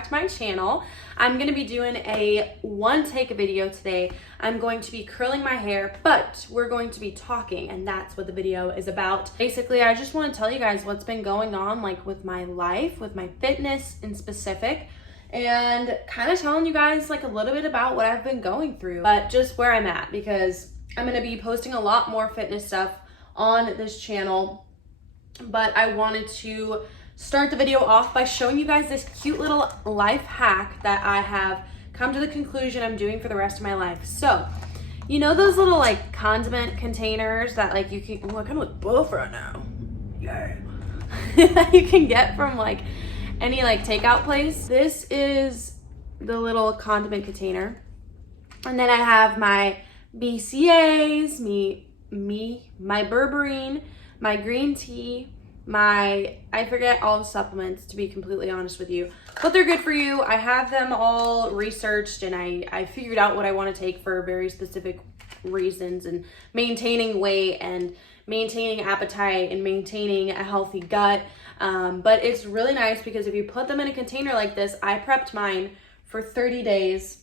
back to my channel. I'm going to be doing a one take video today. I'm going to be curling my hair, but we're going to be talking, and that's what the video is about. Basically, I just want to tell you guys what's been going on, like with my life, with my fitness in specific, and kind of telling you guys like a little bit about what I've been going through, but just where I'm at, because I'm going to be posting a lot more fitness stuff on this channel. But I wanted to start the video off by showing you guys this cute little life hack that I have come to the conclusion I'm doing for the rest of my life. So, you know those little like condiment containers that like you can, I kind of look buff right now. Yeah. That you can get from like any like takeout place. This is the little condiment container. And then I have my BCAAs, my berberine, my green tea, I forget all the supplements, to be completely honest with you, but they're good for you. I have them all researched, and I figured out what I want to take for very specific reasons, and maintaining weight and maintaining appetite and maintaining a healthy gut. But it's really nice because if you put them in a container like this, I prepped mine for 30 days.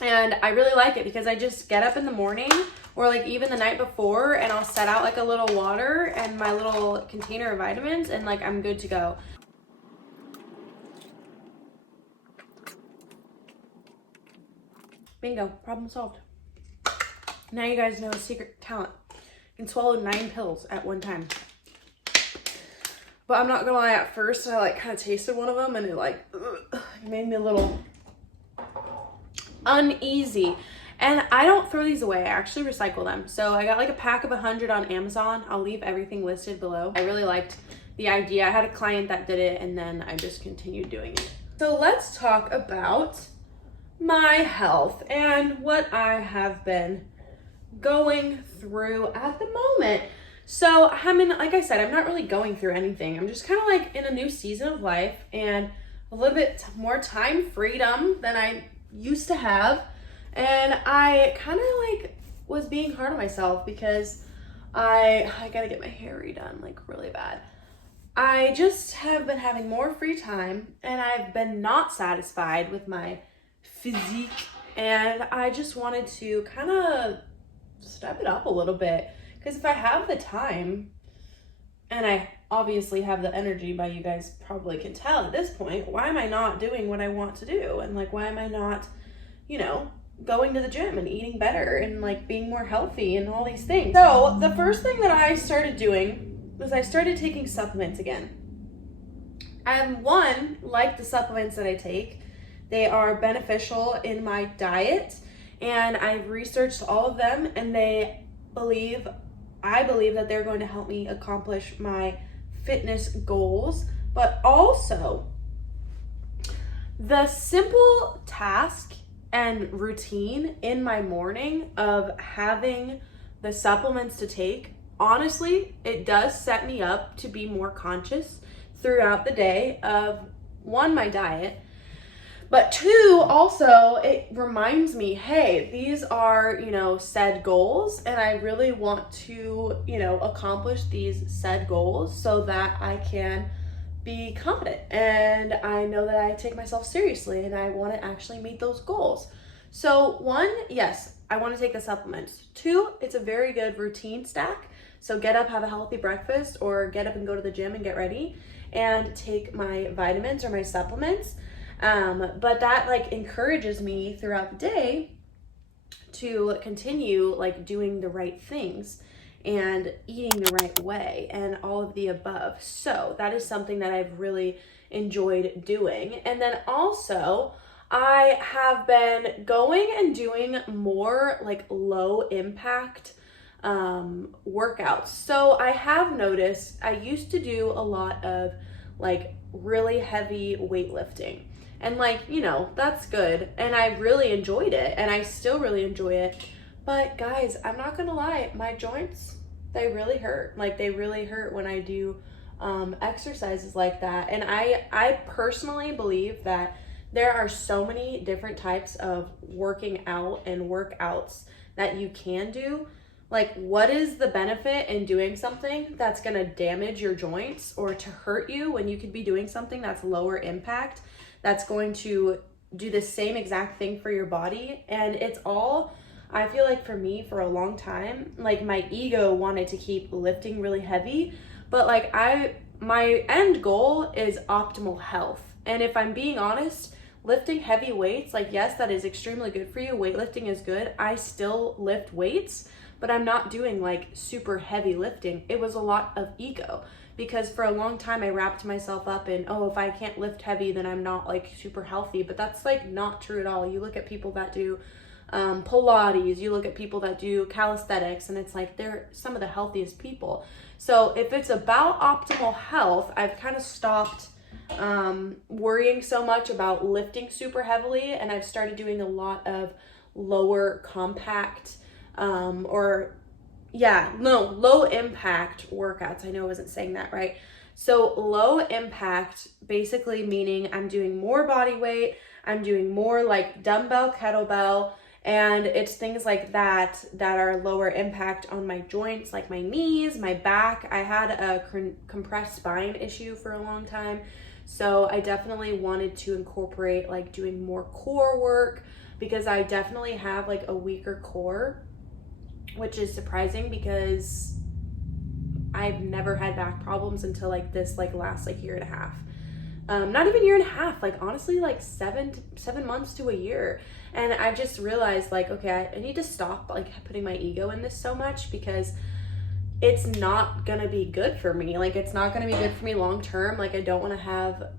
And I really like it because I just get up in the morning or like even the night before, and I'll set out like a little water and my little container of vitamins, and like I'm good to go. Bingo, problem solved. Now you guys know a secret talent. I can swallow 9 pills at one time. But I'm not gonna lie, at first I like kind of tasted one of them and it like it made me a little uneasy. And I don't throw these away, I actually recycle them. So I got like a pack of 100 on Amazon. I'll leave everything listed below. I really liked the idea. I had a client that did it, and then I just continued doing it. So let's talk about my health and what I have been going through at the moment. So I mean, like I said, I'm not really going through anything. I'm just kind of like in a new season of life and a little bit more time freedom than I used to have. And I kind of like was being hard on myself because I gotta get my hair redone like really bad. I just have been having more free time, and I've been not satisfied with my physique, and I just wanted to kind of step it up a little bit, because if I have the time, and I obviously have the energy, by you guys probably can tell at this point, why am I not doing what I want to do? And like, why am I not, you know, going to the gym and eating better and like being more healthy and all these things? So the first thing that I started doing was I started taking supplements again. And one, like the supplements that I take, they are beneficial in my diet, and I've researched all of them, and I believe that they're going to help me accomplish my fitness goals. But also the simple task and routine in my morning of having the supplements to take, honestly, it does set me up to be more conscious throughout the day of, one, my diet, but two, also it reminds me, hey, these are, you know, said goals, and I really want to, you know, accomplish these said goals so that I can be confident, and I know that I take myself seriously and I want to actually meet those goals. So one, yes, I want to take the supplements. Two, it's a very good routine stack. So get up, have a healthy breakfast, or get up and go to the gym and get ready and take my vitamins or my supplements. But that like encourages me throughout the day to continue like doing the right things and eating the right way and all of the above. So that is something that I've really enjoyed doing. And then also I have been going and doing more like low impact workouts. So I have noticed I used to do a lot of like really heavy weightlifting, and like, you know, that's good, and I really enjoyed it, and I still really enjoy it. But guys, I'm not gonna lie, my joints, they really hurt. Like, they really hurt when I do exercises like that. And I personally believe that there are so many different types of working out and workouts that you can do. Like, what is the benefit in doing something that's gonna damage your joints or to hurt you when you could be doing something that's lower impact that's going to do the same exact thing for your body. And it's all, I feel like for me, for a long time, like my ego wanted to keep lifting really heavy, but like my end goal is optimal health. And if I'm being honest, lifting heavy weights, like yes, that is extremely good for you. Weightlifting is good. I still lift weights, but I'm not doing like super heavy lifting. It was a lot of ego, because for a long time I wrapped myself up in, oh, if I can't lift heavy, then I'm not like super healthy. But that's like not true at all. You look at people that do Pilates, you look at people that do calisthenics, and it's like they're some of the healthiest people. So if it's about optimal health, I've kind of stopped worrying so much about lifting super heavily, and I've started doing a lot of lower compact low impact workouts. I know I wasn't saying that right. So low impact basically meaning I'm doing more body weight, I'm doing more like dumbbell, kettlebell, and it's things like that are lower impact on my joints, like my knees, my back. I had a compressed spine issue for a long time, so I definitely wanted to incorporate like doing more core work, because I definitely have like a weaker core, which is surprising because I've never had back problems until like this like last like year and a half. Not even year and a half, like honestly like 7 months to a year. And I just realized like, okay, I need to stop like putting my ego in this so much, because it's not gonna be good for me. Like it's not gonna be good for me long term. Like I don't want to have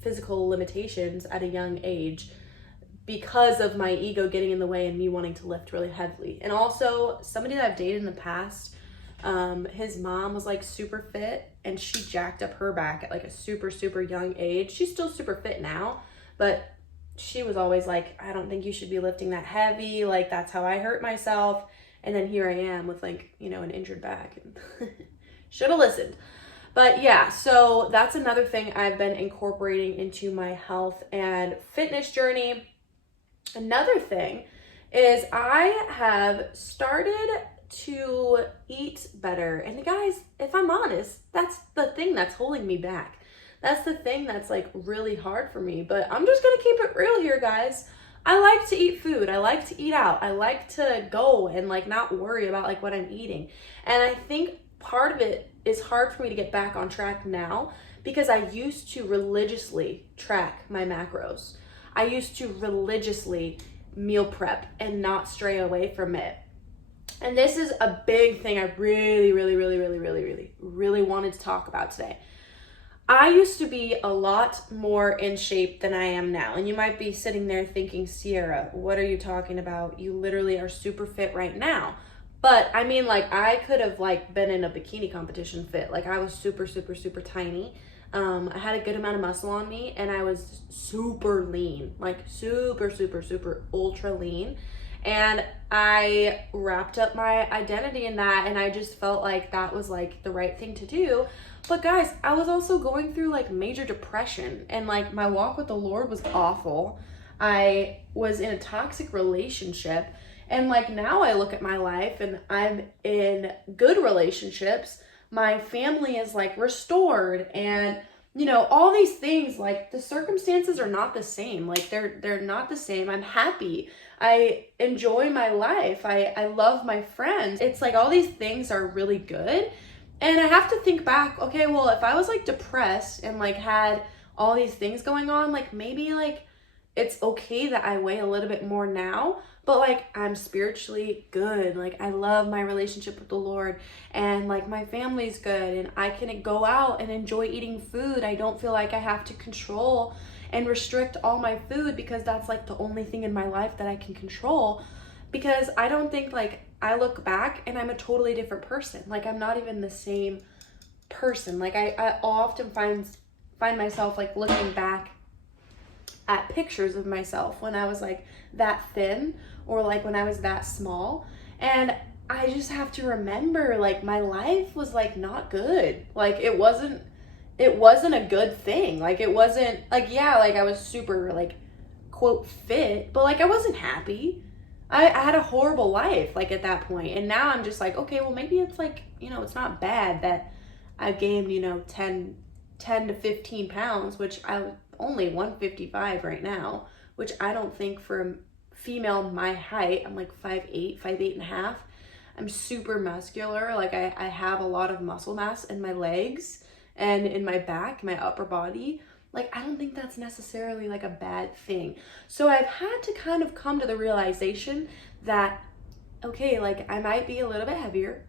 physical limitations at a young age because of my ego getting in the way and me wanting to lift really heavily. And also somebody that I've dated in the past, his mom was like super fit, and she jacked up her back at like a super, super young age. She's still super fit now, but she was always like, I don't think you should be lifting that heavy. Like that's how I hurt myself. And then here I am with like, you know, an injured back, and should have listened. But yeah, so that's another thing I've been incorporating into my health and fitness journey. Another thing is I have started to eat better. And guys, if I'm honest, that's the thing that's holding me back. That's the thing that's like really hard for me. But I'm just gonna keep it real here, guys. I like to eat food. I like to eat out. I like to go and like not worry about like what I'm eating. And I think part of it is hard for me to get back on track now, because I used to religiously track my macros. I used to religiously meal prep and not stray away from it. And this is a big thing I really wanted to talk about today. I used to be a lot more in shape than I am now. And you might be sitting there thinking, Sierra, what are you talking about? You literally are super fit right now. But I mean, like I could have like been in a bikini competition fit. Like I was super tiny. I had a good amount of muscle on me, and I was super lean, like super ultra lean. And I wrapped up my identity in that, and I just felt like that was like the right thing to do. But guys, I was also going through like major depression, and like my walk with the Lord was awful. I was in a toxic relationship, and like now I look at my life and I'm in good relationships. My family is like restored, and you know, all these things, like the circumstances are not the same. Like they're not the same. I'm happy. I enjoy my life. I love my friends. It's like all these things are really good. And I have to think back, okay, well, if I was like depressed and like had all these things going on, like maybe like it's okay that I weigh a little bit more now, but like I'm spiritually good. Like I love my relationship with the Lord, and like my family's good, and I can go out and enjoy eating food. I don't feel like I have to control and restrict all my food, because that's like the only thing in my life that I can control. Because I don't think, like, I look back and I'm a totally different person. Like I'm not even the same person. Like I often find myself like looking back at pictures of myself when I was like that thin, or like when I was that small, and I just have to remember like my life was like not good. Like it wasn't a good thing. Like it wasn't like, yeah, like I was super like quote fit, but like I wasn't happy. I had a horrible life like at that point. And now I'm just like, okay, well maybe it's like, you know, it's not bad that I gained, you know, 10 to 15 pounds, which only 155 right now, which I don't think for a female my height, I'm like 5'8", 5'8.5". I'm super muscular. Like I have a lot of muscle mass in my legs and in my back, my upper body. Like, I don't think that's necessarily like a bad thing. So I've had to kind of come to the realization that, okay, like I might be a little bit heavier,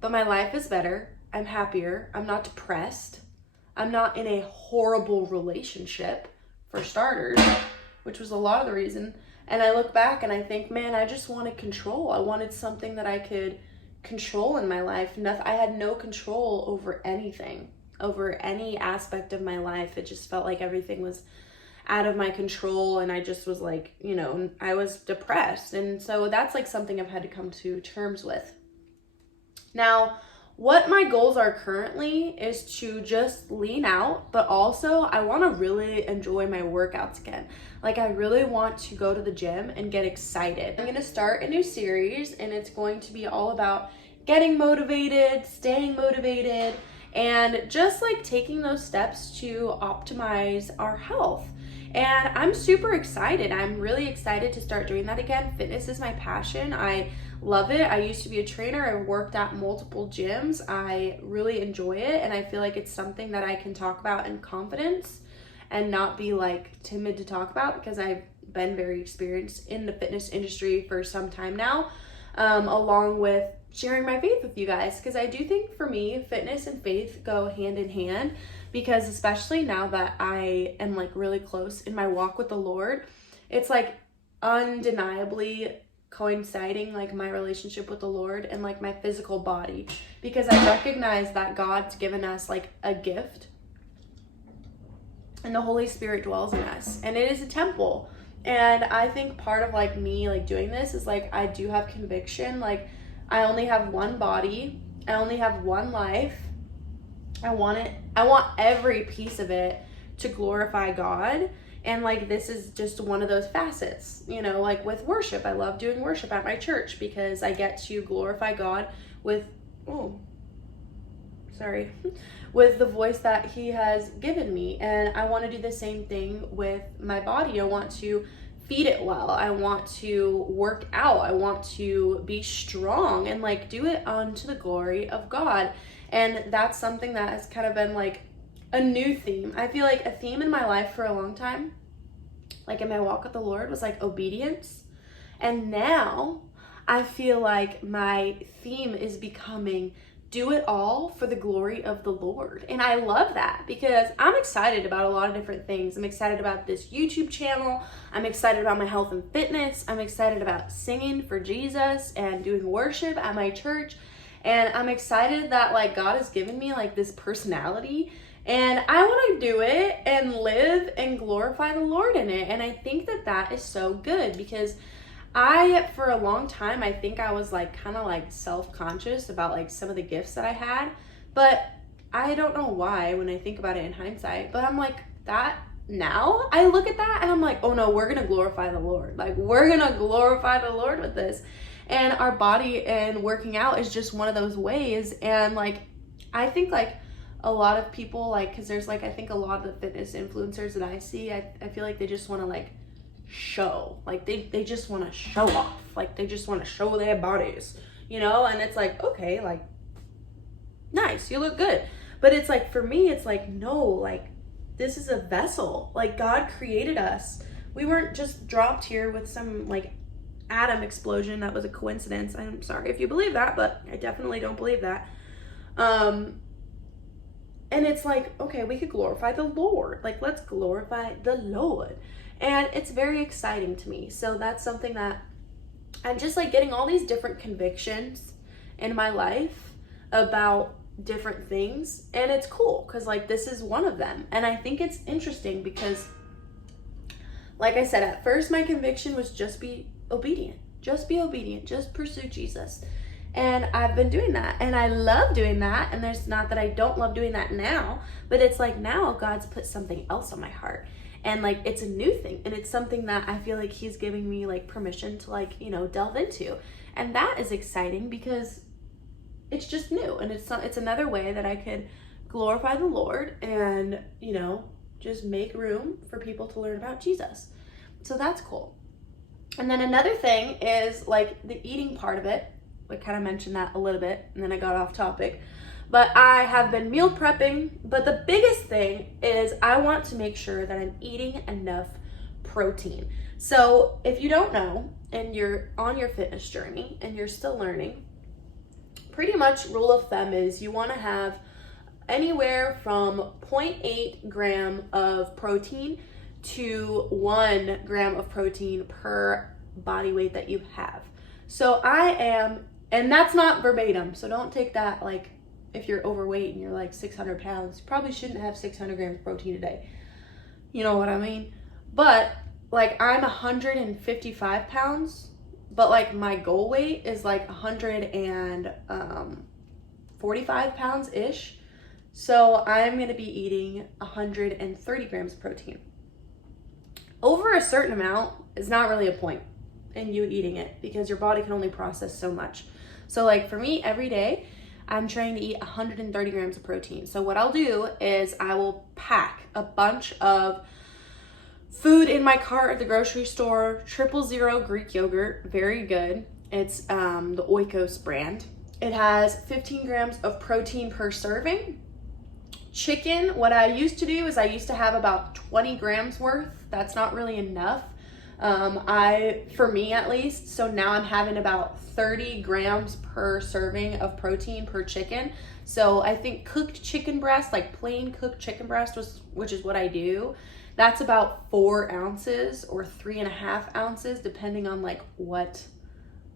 but my life is better. I'm happier. I'm not depressed. I'm not in a horrible relationship, for starters, which was a lot of the reason. And I look back and I think, man, I just wanted control. I wanted something that I could control in my life. I had no control over anything, over any aspect of my life. It just felt like everything was out of my control, and I just was like, I was depressed. And so that's like something I've had to come to terms with. Now, what my goals are currently is to just lean out, but also I want to really enjoy my workouts again. Like, I really want to go to the gym and get excited. I'm going to start a new series, and it's going to be all about getting motivated, staying motivated, and just like taking those steps to optimize our health. And I'm super excited. I'm really excited to start doing that again. Fitness is my passion. I love it. I used to be a trainer. I worked at multiple gyms. I really enjoy it, and I feel like it's something that I can talk about in confidence and not be like timid to talk about, because I've been very experienced in the fitness industry for some time now, along with sharing my faith with you guys, because I do think for me, fitness and faith go hand in hand, because especially now that I am like really close in my walk with the Lord, it's like undeniably coinciding like my relationship with the Lord and like my physical body, because I recognize that God's given us like a gift, and the Holy Spirit dwells in us, and it is a temple. And I think part of like me like doing this is like I do have conviction. Like, I only have one body, I only have one life. I want every piece of it to glorify God. And like, this is just one of those facets, like with worship. I love doing worship at my church because I get to glorify God with the voice that he has given me. And I want to do the same thing with my body. I want to feed it well. I want to work out. I want to be strong and like do it unto the glory of God. And that's something that has kind of been like a new theme. I feel like a theme in my life for a long time, like in my walk with the Lord, was like obedience. And now I feel like my theme is becoming do it all for the glory of the Lord. And I love that because I'm excited about a lot of different things. I'm excited about this YouTube channel. I'm excited about my health and fitness. I'm excited about singing for Jesus and doing worship at my church. And I'm excited that like God has given me like this personality, and I want to do it and live and glorify the Lord in it. And I think that that is so good, because for a long time, I think I was like kind of like self-conscious about like some of the gifts that I had, but I don't know why when I think about it in hindsight, but I'm like that now I look at that and I'm like, oh no, we're going to glorify the Lord. Like, we're going to glorify the Lord with this. And our body and working out is just one of those ways. And like, I think like a lot of people, like, cause there's like, I think a lot of the fitness influencers that I see, I feel like they just want to like show, like they just want to show off, like they just want to show their bodies, and it's like, okay, like nice, you look good, but it's like, for me, it's like, no, like this is a vessel. Like, God created us. We weren't just dropped here with some like atom explosion that was a coincidence. I'm sorry if you believe that, but I definitely don't believe that. And it's like, okay, we could glorify the Lord. Like, let's glorify the Lord. And it's very exciting to me. So that's something that I'm just like getting all these different convictions in my life about different things. And it's cool because like this is one of them. And I think it's interesting because, like I said, at first my conviction was just be obedient. Just be obedient. Just pursue Jesus. And I've been doing that, and I love doing that. And there's not that I don't love doing that now, but it's like now God's put something else on my heart, and like it's a new thing, and it's something that I feel like he's giving me like permission to like, delve into. And that is exciting because it's just new, and it's another way that I could glorify the Lord and, just make room for people to learn about Jesus. So that's cool. And then another thing is like the eating part of it. I kind of mentioned that a little bit and then I got off topic. But I have been meal prepping. But the biggest thing is I want to make sure that I'm eating enough protein. So if you don't know and you're on your fitness journey and you're still learning, pretty much rule of thumb is you want to have anywhere from 0.8 gram of protein to 1 gram of protein per body weight that you have. So I am, and that's not verbatim, so don't take that like if you're overweight and you're like 600 pounds, you probably shouldn't have 600 grams of protein a day. You know what I mean? But like I'm 155 pounds, but like my goal weight is like 145 pounds ish. So I'm gonna be eating 130 grams of protein. Over a certain amount is not really a point in you eating it because your body can only process so much. So like for me, every day, I'm trying to eat 130 grams of protein. So what I'll do is I will pack a bunch of food in my cart at the grocery store. 000 Greek yogurt, very good. It's the Oikos brand. It has 15 grams of protein per serving. Chicken, what I used to do is I used to have about 20 grams worth. That's not really enough. For me at least, so now I'm having about 30 grams per serving of protein per chicken. So I think cooked chicken breast, like plain cooked chicken breast, which is what I do, that's about 4 ounces or 3.5 ounces, depending on like what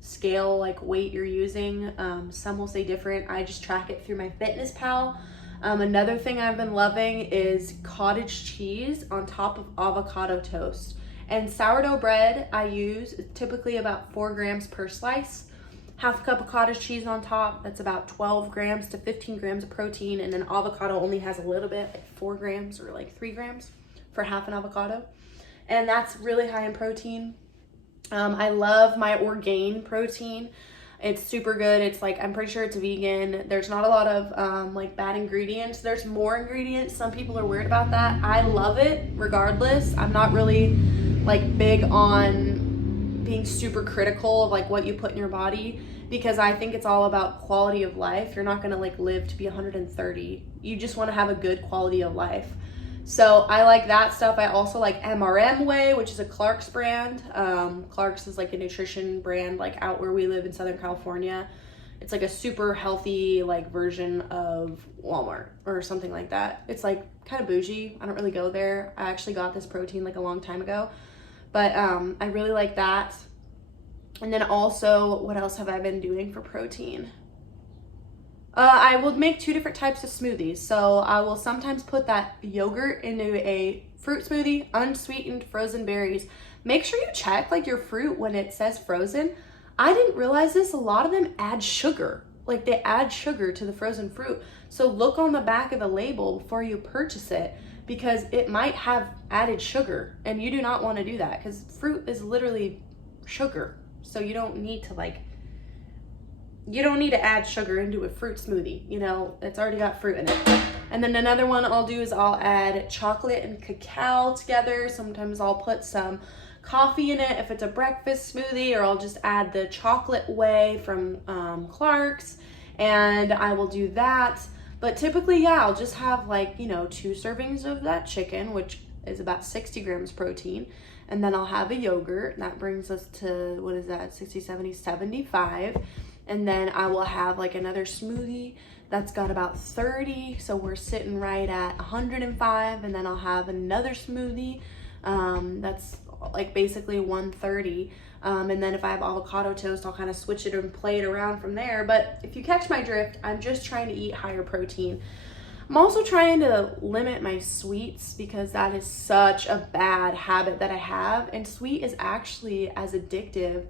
scale, like weight you're using. Some will say different. I just track it through my Fitness Pal. Another thing I've been loving is cottage cheese on top of avocado toast. And sourdough bread I use typically about 4 grams per slice. Half a cup of cottage cheese on top, that's about 12 grams to 15 grams of protein. And then avocado only has a little bit, like 4 grams or like 3 grams for half an avocado. And that's really high in protein. I love my Orgain protein. It's super good. It's like, I'm pretty sure it's vegan. There's not a lot of like bad ingredients. There's more ingredients. Some people are weird about that. I love it regardless. I'm not really like big on being super critical of like what you put in your body because I think it's all about quality of life. You're not gonna like live to be 130. You just wanna have a good quality of life. So I like that stuff. I also like MRM Whey, which is a Clark's brand. Clark's is like a nutrition brand like out where we live in Southern California. It's like a super healthy like version of Walmart or something like that. It's like kind of bougie. I don't really go there. I actually got this protein like a long time ago. But I really like that. And then also, what else have I been doing for protein? I will make 2 different types of smoothies. So I will sometimes put that yogurt into a fruit smoothie, unsweetened frozen berries. Make sure you check like your fruit when it says frozen. I didn't realize this, a lot of them add sugar. Like they add sugar to the frozen fruit. So look on the back of the label before you purchase it because it might have added sugar and you do not want to do that because fruit is literally sugar. So you don't need to add sugar into a fruit smoothie. You know, it's already got fruit in it. And then another one I'll do is I'll add chocolate and cacao together. Sometimes I'll put some coffee in it if it's a breakfast smoothie, or I'll just add the chocolate whey from Clark's and I will do that. But typically, yeah, I'll just have like, 2 servings of that chicken, which is about 60 grams protein. And then I'll have a yogurt. That brings us to, what is that, 60, 70, 75. And then I will have like another smoothie that's got about 30. So we're sitting right at 105. And then I'll have another smoothie that's like basically 130. And then if I have avocado toast, I'll kind of switch it and play it around from there. But if you catch my drift, I'm just trying to eat higher protein. I'm also trying to limit my sweets because that is such a bad habit that I have. And sweet is actually as addictive.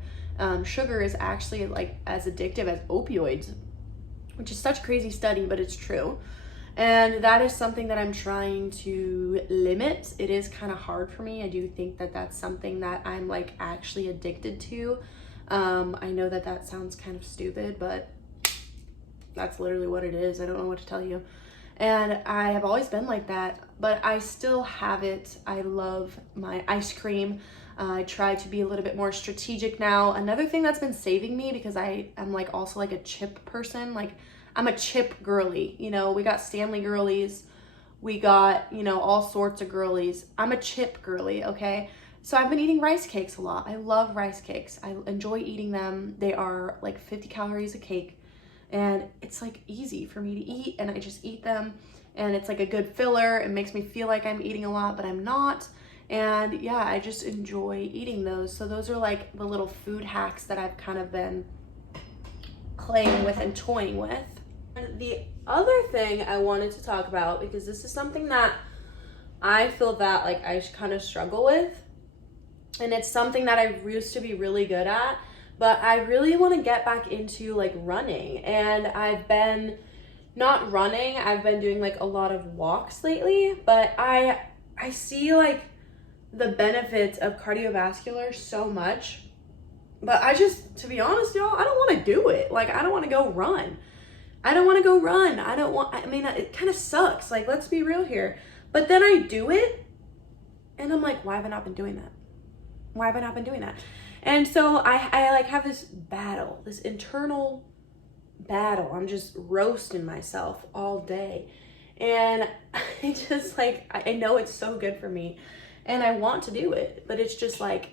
Sugar is actually like as addictive as opioids, which is such a crazy study, but it's true. And that is something that I'm trying to limit. It is kind of hard for me. I do think that that's something that I'm like actually addicted to. I know that that sounds kind of stupid, but that's literally what it is. I don't know what to tell you. And I have always been like that, but I still have it. I love my ice cream. I try to be a little bit more strategic now. Another thing that's been saving me, because I'm like also like a chip person, like I'm a chip girly. You know, we got Stanley girlies, we got, you know, all sorts of girlies. I'm a chip girly, okay? So I've been eating rice cakes a lot. I love rice cakes. I enjoy eating them. They are like 50 calories a cake, and it's like easy for me to eat, and I just eat them, and it's like a good filler. It makes me feel like I'm eating a lot, but I'm not. And yeah, I just enjoy eating those. So those are like the little food hacks that I've kind of been playing with and toying with. And the other thing I wanted to talk about, because this is something that I feel that like I kind of struggle with, and it's something that I used to be really good at, but I really want to get back into like running. And I've been not running, I've been doing like a lot of walks lately, but I see like the benefits of cardiovascular so much, but I just, to be honest, y'all, I don't want to do it. Like, I don't want to go run. I mean, it kind of sucks. Like, let's be real here. But then I do it, and I'm like, why have I not been doing that? Why have I not been doing that? And so I like have this battle, this internal battle. I'm just roasting myself all day. And I just like, I know it's so good for me, and I want to do it, but it's just like,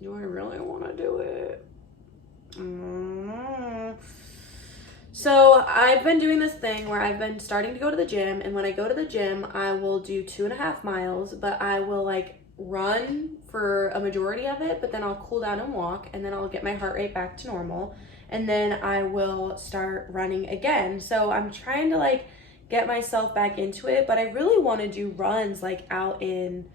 do I really want to do it? So I've been doing this thing where I've been starting to go to the gym, and when I go to the gym, I will do 2.5 miles, but I will like run for a majority of it, but then I'll cool down and walk, and then I'll get my heart rate back to normal, and then I will start running again. So I'm trying to like get myself back into it, but I really want to do runs like out in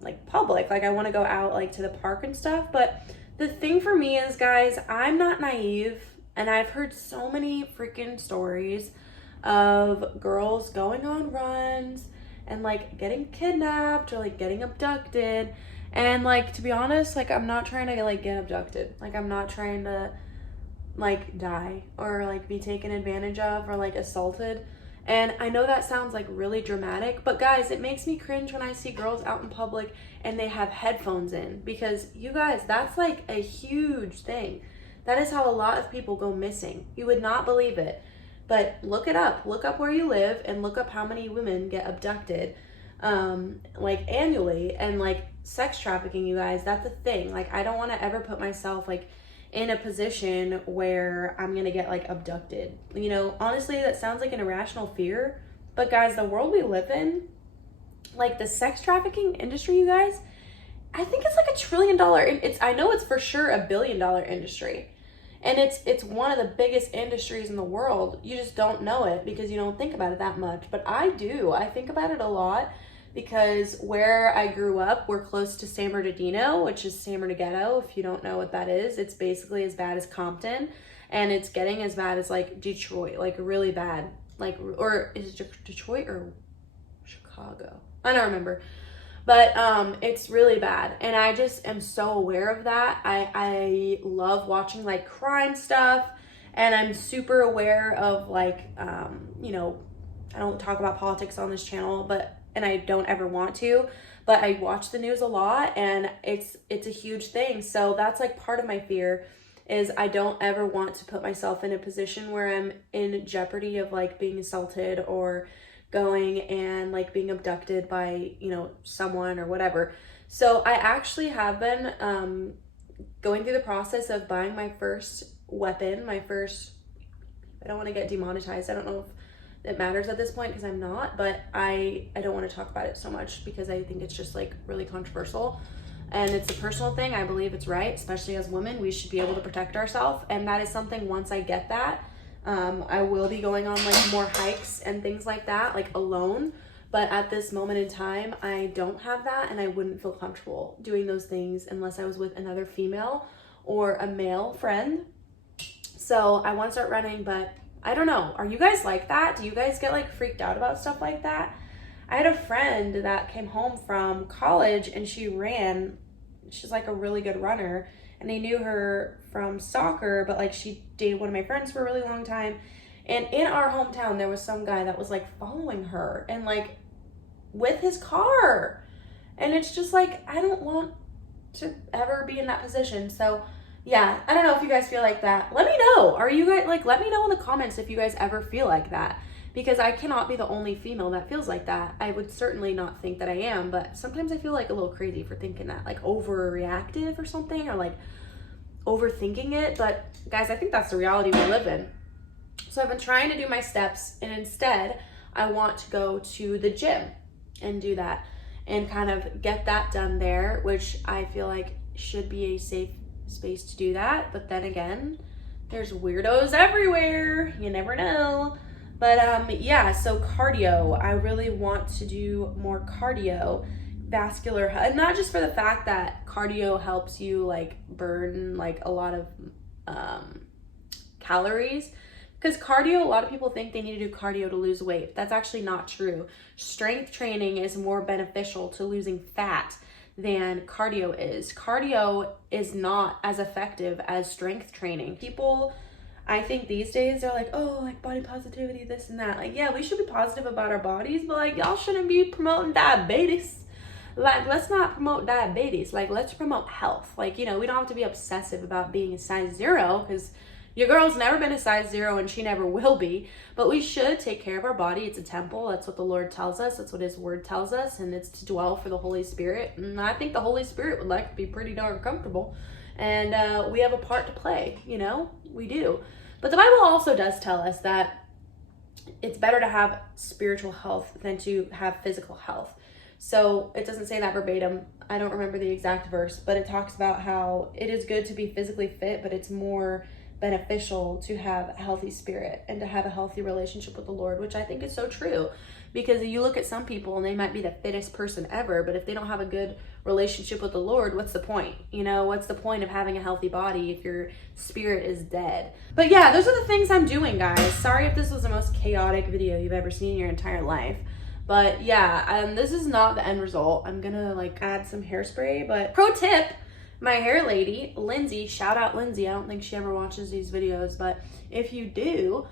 like public. Like I want to go out like to the park and stuff. But the thing for me is, guys, I'm not naive, and I've heard so many freaking stories of girls going on runs and like getting kidnapped or like getting abducted. And like, to be honest, like I'm not trying to like get abducted. Like I'm not trying to like die or like be taken advantage of or like assaulted. And I know that sounds like really dramatic, but guys, it makes me cringe when I see girls out in public and they have headphones in, because you guys, that's like a huge thing. That is how a lot of people go missing. You would not believe it, but look it up. Look up where you live and look up how many women get abducted like annually. And like sex trafficking, you guys, that's a thing. Like I don't want to ever put myself like in a position where I'm gonna get like abducted. You know, honestly, that sounds like an irrational fear, but guys, the world we live in, like the sex trafficking industry, you guys, I think it's like $1 trillion. I know it's for sure $1 billion industry, and it's one of the biggest industries in the world. You just don't know it because you don't think about it that much, but I do. I think about it a lot, because where I grew up, we're close to San Bernardino, which is San Bernardino. If you don't know what that is, it's basically as bad as Compton, and it's getting as bad as like Detroit, like really bad. Like, or is it Detroit or Chicago? I don't remember, but it's really bad, and I just am so aware of that. I love watching like crime stuff, and I'm super aware of like you know, I don't talk about politics on this channel, and I don't ever want to, but I watch the news a lot, and it's a huge thing. So that's like part of my fear, is I don't ever want to put myself in a position where I'm in jeopardy of like being assaulted or going and like being abducted by, you know, someone or whatever. So I actually have been going through the process of buying my first weapon, I don't want to get demonetized. I don't know if it matters at this point, because I'm not, but I don't want to talk about it so much because I think it's just like really controversial, and it's a personal thing. I believe it's right, especially as women, we should be able to protect ourselves, and that is something, once I get that, I will be going on like more hikes and things like that, like alone. But at this moment in time, I don't have that, and I wouldn't feel comfortable doing those things unless I was with another female or a male friend. So I want to start running, but I don't know. Are you guys like that? Do you guys get like freaked out about stuff like that? I had a friend that came home from college, and she ran. She's like a really good runner, and I knew her from soccer, but like she dated one of my friends for a really long time, And in our hometown, there was some guy that was like following her and like with his car. And it's just like, I don't want to ever be in that position. So yeah, I don't know if you guys feel like that. Let me know. Are you guys like, let me know in the comments if you guys ever feel like that, because I cannot be the only female that feels like that. I would certainly not think that I am, but sometimes I feel like a little crazy for thinking that, like overreactive or something, or like overthinking it. But guys, I think that's the reality we live in. So I've been trying to do my steps, and instead I want to go to the gym and do that and kind of get that done there, which I feel like should be a safe space to do that. But then again, there's weirdos everywhere. You never know. But yeah, so cardio. I really want to do more cardio, vascular, and not just for the fact that cardio helps you like burn like a lot of calories. Because cardio, a lot of people think they need to do cardio to lose weight. That's actually not true. Strength training is more beneficial to losing fat than cardio is. Cardio is not as effective as strength training. People, I think these days, they're like, oh, like body positivity, this and that. Like, yeah, we should be positive about our bodies, but like, y'all shouldn't be promoting diabetes. Like, let's not promote diabetes. Like, let's promote health. Like, you know, we don't have to be obsessive about being a size 0, because your girl's never been a size 0 and she never will be, but we should take care of our body. It's a temple. That's what the Lord tells us. That's what his word tells us. And it's to dwell for the Holy Spirit. And I think the Holy Spirit would like to be pretty darn comfortable. And we have a part to play, you know, we do. But the Bible also does tell us that it's better to have spiritual health than to have physical health. So it doesn't say that verbatim. I don't remember the exact verse, but it talks about how it is good to be physically fit, but it's more beneficial to have a healthy spirit and to have a healthy relationship with the Lord, which I think is so true. Because you look at some people and they might be the fittest person ever, but if they don't have a good relationship with the Lord, what's the point? You know, what's the point of having a healthy body if your spirit is dead? But yeah, those are the things I'm doing, guys. Sorry if this was the most chaotic video you've ever seen in your entire life. But yeah, this is not the end result. I'm gonna like add some hairspray, but pro tip, my hair lady, Lindsay, shout out Lindsay. I don't think she ever watches these videos, but if you do,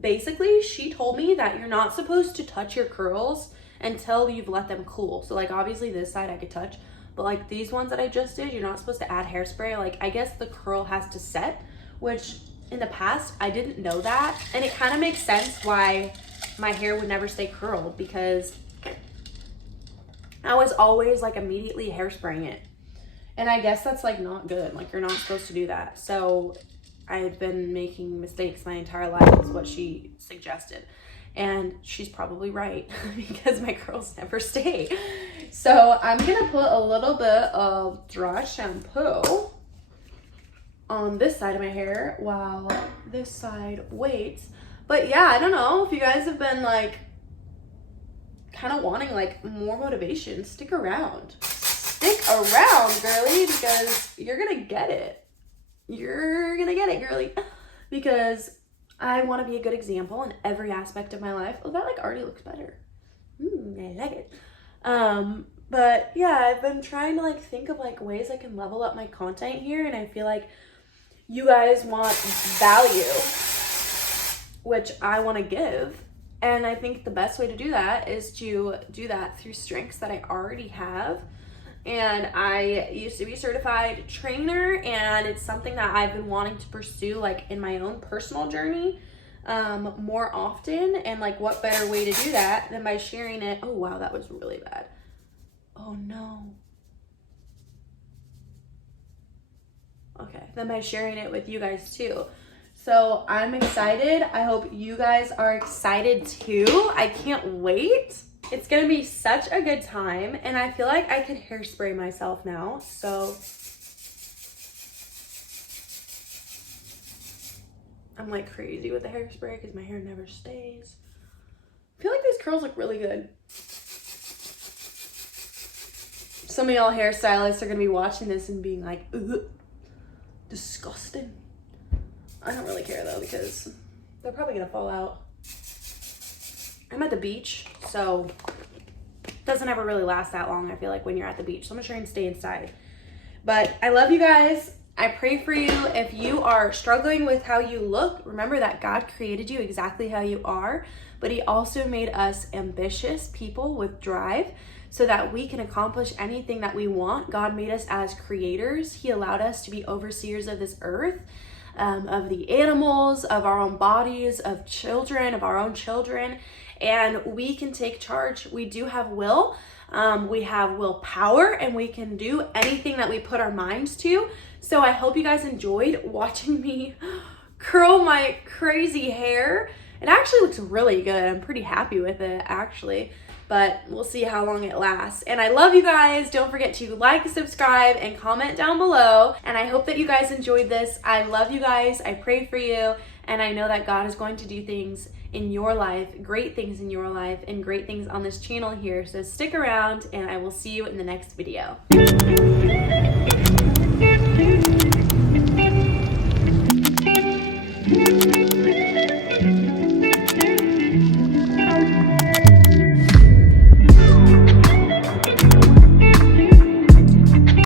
basically she told me that you're not supposed to touch your curls until you've let them cool. So like obviously this side I could touch, but like these ones that I just did, you're not supposed to add hairspray. Like I guess the curl has to set, which in the past I didn't know that. And it kind of makes sense why my hair would never stay curled, because I was always like immediately hairspraying it. And I guess that's like not good. Like you're not supposed to do that. So I've been making mistakes my entire life is what she suggested. And she's probably right because my curls never stay. So I'm gonna put a little bit of dry shampoo on this side of my hair while this side waits. But yeah, I don't know if you guys have been like kind of wanting like more motivation, stick around. Stick around, girly, because you're gonna get it. You're gonna get it, girly. Because I want to be a good example in every aspect of my life. Oh, that like already looks better. I like it. But yeah, I've been trying to like think of like ways I can level up my content here, and I feel like you guys want value, which I want to give. And I think the best way to do that is to do that through strengths that I already have. And I used to be a certified trainer, and it's something that I've been wanting to pursue like in my own personal journey more often. And like what better way to do that than by sharing it? Oh wow, that was really bad. Oh no. Okay, then by sharing it with you guys too. So I'm excited. I hope you guys are excited too. I can't wait. It's gonna be such a good time, and I feel like I could hairspray myself now. So I'm like crazy with the hairspray because my hair never stays. I feel like these curls look really good. Some of y'all hairstylists are gonna be watching this and being like, ugh, disgusting. I don't really care though, because they're probably gonna fall out. I'm at the beach, so it doesn't ever really last that long, I feel like, when you're at the beach. So I'm gonna try and stay inside. But I love you guys. I pray for you. If you are struggling with how you look, remember that God created you exactly how you are, but he also made us ambitious people with drive so that we can accomplish anything that we want. God made us as creators. He allowed us to be overseers of this earth, of the animals, of our own bodies, of children, of our own children, and we can take charge. We do have will. We have willpower, and we can do anything that we put our minds to. So I hope you guys enjoyed watching me curl my crazy hair. It actually looks really good. I'm pretty happy with it, actually, but we'll see how long it lasts. And I love you guys. Don't forget to like, subscribe, and comment down below. And I hope that you guys enjoyed this. I love you guys. I pray for you. And I know that God is going to do things in your life, great things in your life, and great things on this channel here. So stick around, and I will see you in the next video.